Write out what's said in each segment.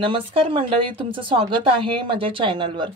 नमस्कार मंडळी, तुमचं स्वागत आहे माझ्या चॅनलवर।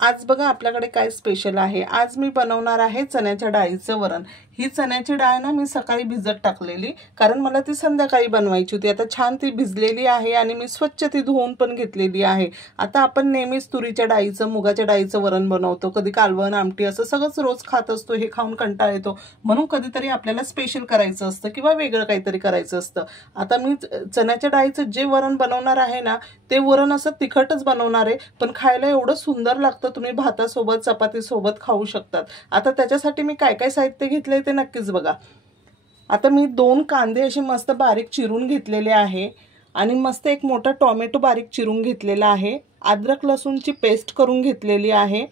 आज बघा आपल्याकडे काय स्पेशल आहे। आज मी बनवणार आहे चण्याच्या डाळीचं वरण। ही चण्याची डाळ ना मी सकाळी भिजत टाकलेली, कारण मला ती संध्याकाळी बनवायची होती। आता छान ती भिजलेली आहे आणि मी स्वच्छ ती धुवून पण घेतलेली आहे। आता आपण नेहमीच तुरीच्या डाळीचं, मुगाच्या डाळीचं वरण बनवतो, कधी कालवण, आमटी असं सगळंच रोज खात असतो। हे खाऊन कंटाळा येतो, म्हणून कधीतरी आपल्याला स्पेशल करायचं असतं किंवा वेगळं काहीतरी करायचं असतं। आता मी चण्याच्या डाळीचं जे वरण बनवणार आहे ना, ते वरण असं तिखटच बनवणार आहे, पण खायला एवढं सुंदर लागतं। तुम्ही भातासोबत, चपातीसोबत खाऊ शकतात। आता त्याच्यासाठी मी काय काय साहित्य घेतले ते नक्कीच बघा। आता मी 2 कांदे असे मस्त बारीक चिरून घेतलेले आहे आणि मस्त एक मोठा टोमॅटो बारीक चिरून घेतलेला आहे। अद्रक लसूणची पेस्ट करून घेतलेली आहे।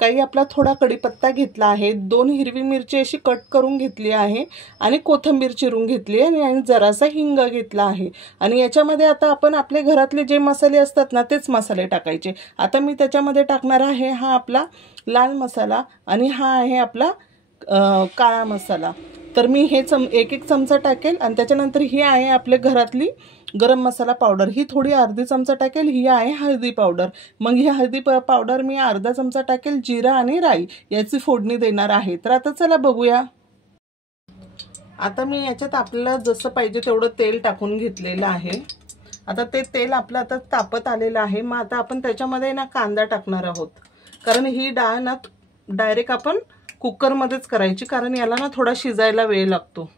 काही आपला थोडा कढीपत्ता घेतला आहे। 2 हिरवी मिरची अशी कट करून घेतली आहे आणि कोथिंबीर चिरून घेतली आहे आणि जरासा हिंग घेतला आहे। आणि याच्यामध्ये आता आपण आपले घरातले जे मसाले असतात ना, तेच मसाले टाकायचे। आता मी त्याच्यामध्ये टाकणार आहे हा आपला लाल मसाला आणि हा आहे आपला काळा मसाला। तर मी हे एक एक चमचा टाकेल आणि त्याच्यानंतर ही आहे आपल्या घरातली गरम मसाला पावडर, ही थोडी अर्धी चमचा टाकेल। ही आहे हळदी पावडर, मग ही हळदी पावडर मी अर्धा चमचा टाकेल। जिरा आणि राई याची फोडणी देणार आहे। तर आता चला बघूया। आता मी याच्यात आपल्याला जसं पाहिजे तेवढं तेल टाकून घेतलेलं आहे। आता ते तेल आपलं आता तापत आलेलं आहे। मग आता आपण त्याच्यामध्ये ना कांदा टाकणार आहोत, कारण ही डाळ ना डायरेक्ट आपण कुकर मध्येच करायची, कारण याला ना थोडा शिजायला वेळ लागतो।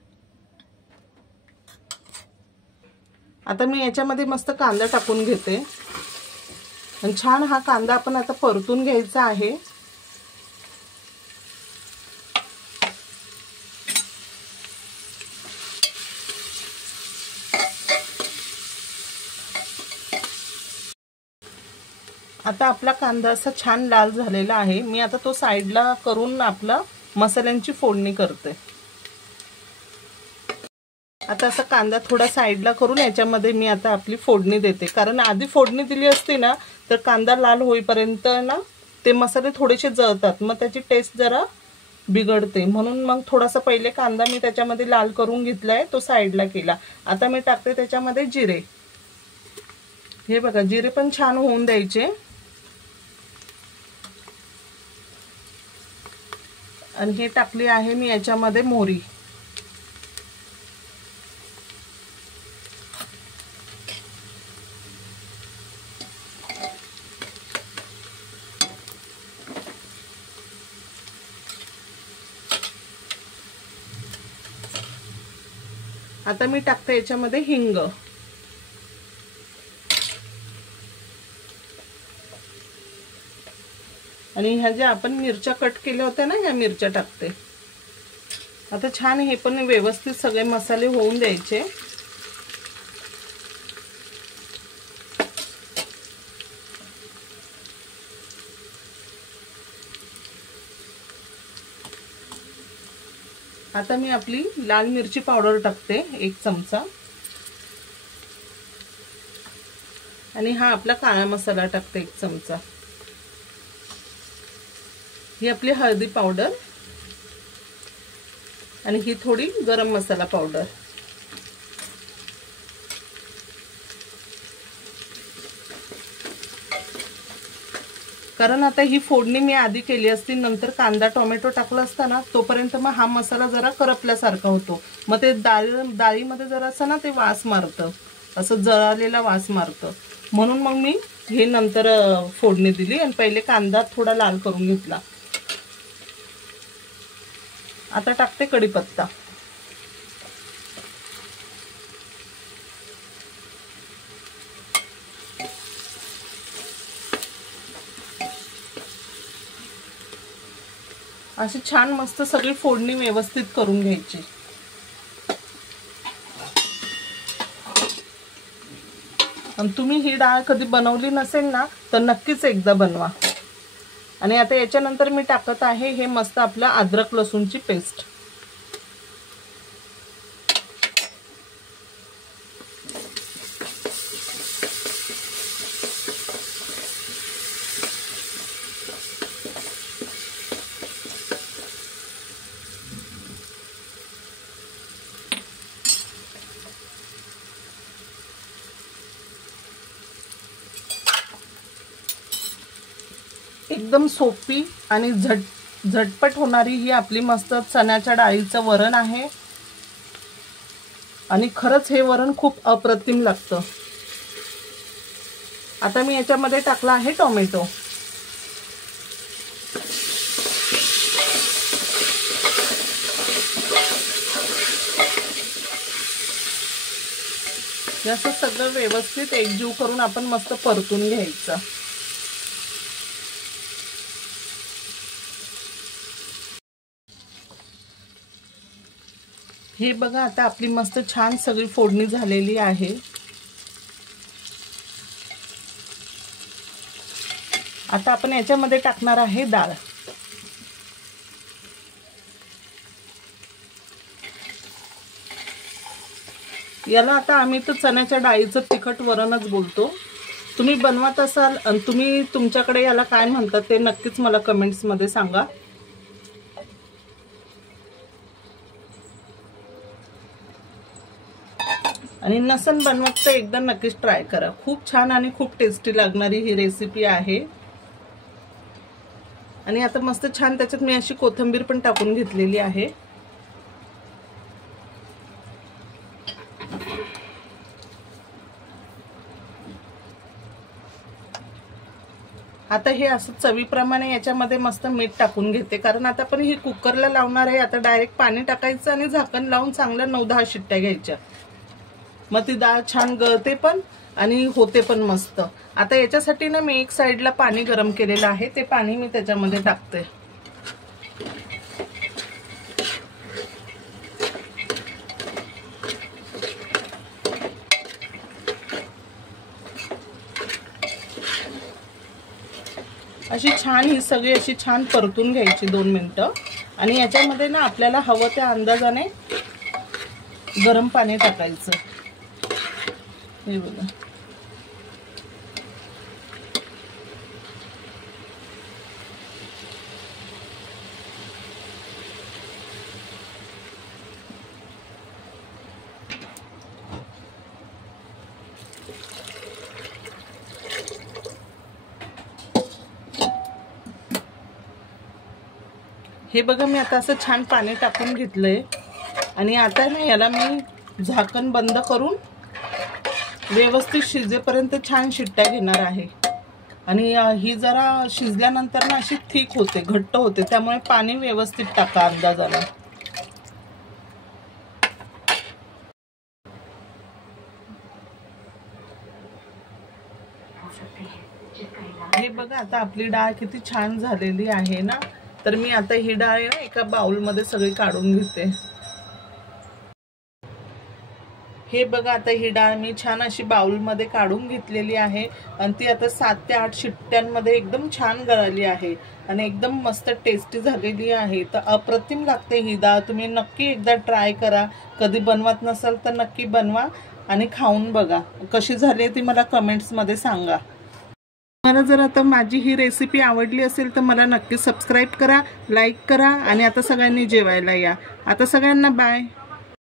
आता मी याच्यामध्ये मस्त कांदा टाकून घेते आणि छान हा कांदा आपण आता परतून घ्यायचा आहे। आता आपला कांदा असा छान लाल झालेला आहे। मी आता तो साईडला करून आपला मसाल्यांची फोडणी करते। आता असा कांदा थोडा साईडला करून याच्यामध्ये मी आता आपली फोडणी देते, कारण आधी फोडणी दिली असती ना तर कांदा लाल होईपर्यंत ना ते मसाले थोडेसे जळतात, मग त्याची टेस्ट जरा बिघडते। म्हणून मग थोडासा पहिले कांदा मी त्याच्यामध्ये लाल करून घेतलाय, तो साईडला केला। आता मी टाकते त्याच्यामध्ये जिरे। हे बघा, जिरे पण छान होऊन द्यायचे। आणि हे टाकली आहे मी याच्यामध्ये मोहरी। आता मी टाकते याच्यामध्ये हिंग आणि ह्या ज्या आपण मिरच्या कट केल्या होत्या ना, ह्या मिरच्या टाकते। आता छान हे पण व्यवस्थित सगळे मसाले होऊन द्यायचे। आता मी आपली लाल मिरची पावडर टाकते 1 चमचा आणि हा आपला काळा मसाला टाकते 1 चमचा। ही आपली हळदी पावडर आणि ही थोडी गरम मसाला पावडर। कारण आता ही फोडणी मी आधी केली असती, नंतर कांदा टोमॅटो टाकला असता ना, तोपर्यंत मग हा मसाला जरा करपल्यासारखा होतो। मग ते डाळीमध्ये जरा असं ना ते वास मारतं, असं जळालेला वास मारतं। म्हणून मग मी हे नंतर फोडणी दिली आणि पहिले कांदा थोडा लाल करून घेतला। आता टाकते कढीपत्ता। अशी छान मस्त सगळी फोडणी व्यवस्थित करून घ्यायची। आणि तुम्ही ही डाळ कधी बनवली नसेल ना, तर नक्कीच एकदा बनवा। आणि आता याच्यानंतर मी टाकत आहे हे मस्त आपला अद्रक लसूणची पेस्ट। एकदम सोपी आणि झटपट होणारी ही आपली मस्त चण्याच्या डाळीचं वरण आहे आणि खरंच हे वरण खूप अप्रतिम लागतं। आता मी याच्यामध्ये टाकला आहे टोमॅटो। याचं सगळं व्यवस्थित एकजीव करून आपण मस्त परतून घ्यायचं। हे बघा आता आपली मस्त छान सगळी फोडणी झालेली आहे। आता आपण याच्यामध्ये टाकणार आहे डाळ। याला आता आम्ही तर चण्याच्या डाळीचं तिखट वरणच बोलतो। तुम्ही बनवत असाल आणि तुम्ही तुमच्याकडे याला काय म्हणतात ते नक्कीच मला कमेंट्स मध्ये सांगा। आणि नसन बनवत तर एकदा नक्कीच ट्राय करा। खूप छान आणि खूप टेस्टी लागणारी ही रेसिपी आहे। आणि आता मस्त छान त्याच्यात मी अशी कोथिंबीर पण टाकून घेतलेली आहे। आता हे असं चवीप्रमाणे याच्यामध्ये मस्त मीठ टाकून घेते, कारण आता आपण ही कुकरला लावणार आहे। आता डायरेक्ट पाणी टाकायचं आणि झाकण लावून चांगल्या 9-10 शिट्ट्या घ्यायच्या, मग ती डाळ छान गळते पण आणि होते पण मस्त। आता याच्यासाठी ना मी एक साइडला पाणी गरम केलेलं आहे, ते पाणी मी त्याच्यामध्ये टाकते। अशी छान ही सगळी अशी छान परतून घ्यायची 2 मिनिटं। आणि याच्यामध्ये ना आपल्याला हवं त्या अंदाजाने गरम पाणी टाकायचं। हे बघा हे बघा मी आता असं छान पाणी टाकून घेतलंय आणि आता ना याला मी झाकण बंद करून व्यवस्थित शिजेपर्यंत छान शिट्ट्या घेणार आहे। आणि ही जरा शिजल्यानंतर ना अशी थिक होते, घट्ट होते, त्यामुळे पाणी व्यवस्थित टाका अंदाजाने। हे बघा आता आपली डाळ किती छान झालेली आहे ना। तर मी आता ही डाळ ना एका बाउल मध्ये सगळी काढून घेते। हे बघा आता ही डाळ मी छान अशी बाउल मध्ये काढून घेतलेली आहे आणि ती आता 7 ते 8 शिट्ट्यांमध्ये एकदम छान गळाली आहे आणि एकदम मस्त टेस्टी झालेली आहे। तर अप्रतिम लागते ही डाळ, तुम्ही नक्की एकदा ट्राय करा। कधी बनवत नसाल तर नक्की बनवा आणि खाऊन बघा कशी झाली ती मला कमेंट्स मध्ये सांगा। मला जर आता माझी ही रेसिपी आवडली असेल तर मला नक्की सबस्क्राइब करा, लाईक करा आणि आता सगळ्यांनी जेवायला या। आता सगळ्यांना बाय।